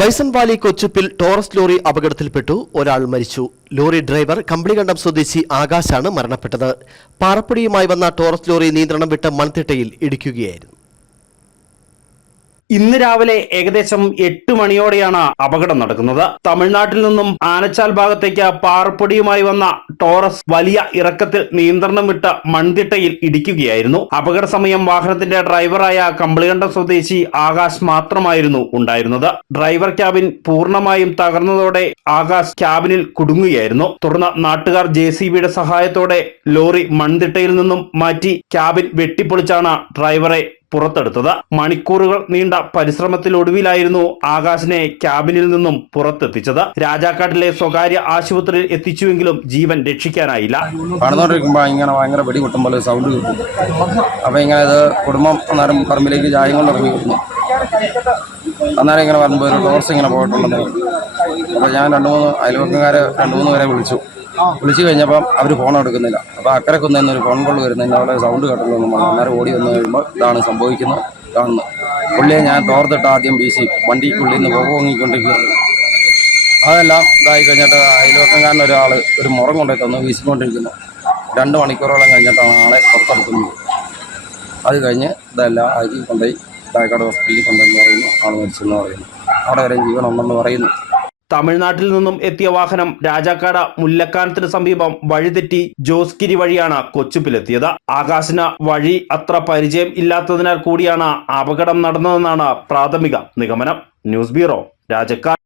Bison Valley കൊച്ചുപ്പിൽ Taurus lorry അപകടത്തിൽപ്പെട്ടു. ഒരാൾ മരിച്ചു. ലോറി ഡ്രൈവർ കമ്പളികണ്ടം സ്വദേശി ആകാശാണ് മരണപ്പെട്ടത്. പാറപ്പൊടിയുമായി വന്ന ടോറസ് ലോറി നിയന്ത്രണം വിട്ട് മൺതിട്ടയിൽ ഇടിക്കുകയായിരുന്നു. ഇന്ന് രാവിലെ ഏകദേശം 8 മണിയോടെയാണ് അപകടം നടക്കുന്നത്. തമിഴ്നാട്ടിൽ നിന്നും ആനച്ചാൽ ഭാഗത്തേക്ക് പാറപ്പൊടിയുമായി വന്ന ടോറസ് വലിയ ഇറക്കത്തിൽ നിയന്ത്രണം വിട്ട് മൺതിട്ടയിൽ ഇടിക്കുകയായിരുന്നു. അപകട സമയം വാഹനത്തിന്റെ ഡ്രൈവറായ കമ്പളികണ്ടം സ്വദേശി ആകാശ് മാത്രമായിരുന്നു ഉണ്ടായിരുന്നത്. ഡ്രൈവർ ക്യാബിൻ പൂർണ്ണമായും തകർന്നതോടെ ആകാശ് ക്യാബിനിൽ കുടുങ്ങുകയായിരുന്നു. തുടർന്ന് നാട്ടുകാർ JCBയുടെ സഹായത്തോടെ ലോറി മൺതിട്ടയിൽ നിന്നും മാറ്റി ക്യാബിൻ വെട്ടിപ്പൊളിച്ചാണ് ഡ്രൈവറെ പുറത്തെടുത്തത്. മണിക്കൂറുകൾ നീണ്ട പരിശ്രമത്തിലൊടുവിലായിരുന്നു ആകാശിനെ ക്യാബിനിൽ നിന്നും പുറത്തെത്തിച്ചത്. രാജാക്കാട്ടിലെ സ്വകാര്യ ആശുപത്രിയിൽ എത്തിച്ചുവെങ്കിലും ജീവൻ രക്ഷിക്കാനായില്ല. നടന്നുകൊണ്ടിരിക്കുമ്പോൾ ഇങ്ങനെ ഭയങ്കര വെടി പൊട്ടും പോലെ സൗണ്ട് കിട്ടും. അപ്പോൾ ഇങ്ങനെ ഇത് കുടുംബം അന്നേരം പറമ്പിലേക്ക് ചായം കൊണ്ട് ഇറങ്ങി വരുന്നു. അന്നേരം ഇങ്ങനെ വരുമ്പോൾ ഒരു ടോർസ് ഇങ്ങനെ പോയിട്ടുണ്ടെന്ന് പറഞ്ഞു. അപ്പോൾ ഞാൻ 2-3 അയൽവക്കക്കാരെ 2-3 പേരെ വിളിച്ചു കഴിഞ്ഞപ്പം അവർ ഫോൺ എടുക്കുന്നില്ല. അപ്പോൾ അക്കരെ കുന്നൊരു ഫോൺ കോൾ വരുന്നതിൻ്റെ അവിടെ സൗണ്ട് കേട്ടല്ലോ നമ്മൾ. അന്നേരം ഓടി വന്നു കഴിയുമ്പോൾ ഇതാണ് സംഭവിക്കുന്നത് കാണുന്നത്. പുള്ളിയെ ഞാൻ തോർത്തിട്ട് ആദ്യം വീശി വണ്ടിക്കുള്ളിൽ നിന്ന് പോങ്ങിക്കൊണ്ടിരിക്കുകയാണ്. അതെല്ലാം ഇതായി കഴിഞ്ഞിട്ട് അയൽവക്കക്കാരൻ ഒരാൾ ഒരു മുറം കൊണ്ടു തന്നു വീശിക്കൊണ്ടിരിക്കുന്നു. 2 മണിക്കൂറോളം കഴിഞ്ഞിട്ടാണ് ആളെ പുറത്തെടുക്കുന്നത്. അത് കഴിഞ്ഞ് ഇതെല്ലാം അരി കൊണ്ടുപോയി താഴെക്കാട് ഹോസ്പിറ്റലിൽ കൊണ്ടുവന്ന് പറയുന്നു ആൾ മരിച്ചെന്ന് പറയുന്നു. അവിടെ വരെ ജീവനുണ്ടെന്ന് പറയുന്നു. തമിഴ്നാട്ടിൽ നിന്നും എത്തിയ വാഹനം രാജാക്കാട് മുല്ലക്കാനത്തിന് സമീപം വഴിതെറ്റി ജോസ്ഗിരി വഴിയാണ് കൊച്ചുപ്പിലെത്തിയത്. ആകാശിന് വഴി അത്ര പരിചയം ഇല്ലാത്തതിനാൽ കൂടിയാണ് അപകടം നടന്നതെന്നാണ് പ്രാഥമിക നിഗമനം. News bureau, Rajakkad.